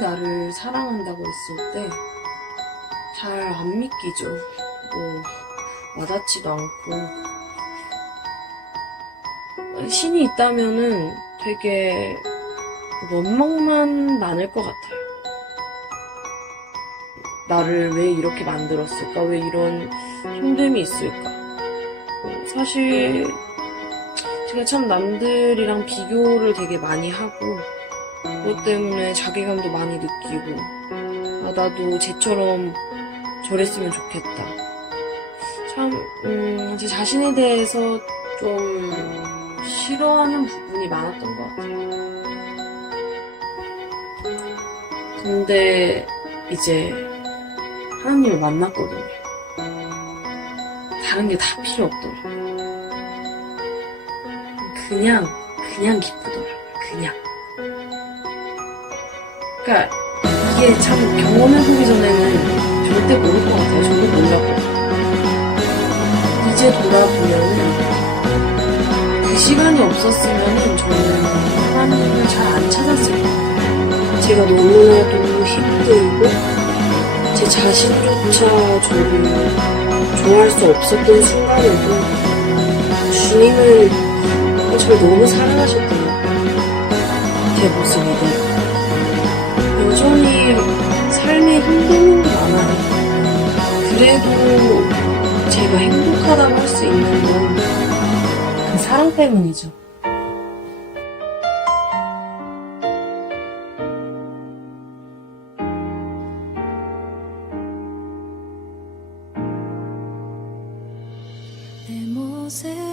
나를 사랑한다고 했을 때 잘 안 믿기죠. 뭐 와닿지도 않고 신이 있다면은 되게 원망만 많을 것 같아요. 나를 왜 이렇게 만들었을까? 왜 이런 힘듦이 있을까? 사실 제가 참 남들이랑 비교를 되게 많이 하고 그것 때문에 자괴감도 많이 느끼고 아 나도 쟤처럼 저랬으면 좋겠다. 참, 음, 제 자신에 대해서 좀 싫어하는 부분이 많았던 것 같아요. 근데 이제 하나님을 만났거든요. 다른 게 다 필요 없더라고요. 그냥, 그냥 기쁘더라고요. 그냥. 그러니까 이게 참 경험해보기 전에는 절대 모를 것 같아요. 저도 몰랐거든요. 이제 돌아보면은 그 시간이 없었으면은 저는 하나님을 잘 안 찾았을 것 같아요. 제가 너무나도 힘들고 제 자신조차 저를 좋아할 수 없었던 순간에도 주님 은 저를 너무 사랑하셨던 제 모습이고 여전히 삶에 힘든 건 많아요. 그래도 제가 행복하다고 할 수 있는 건 그 사랑 때문이죠. 내 모습이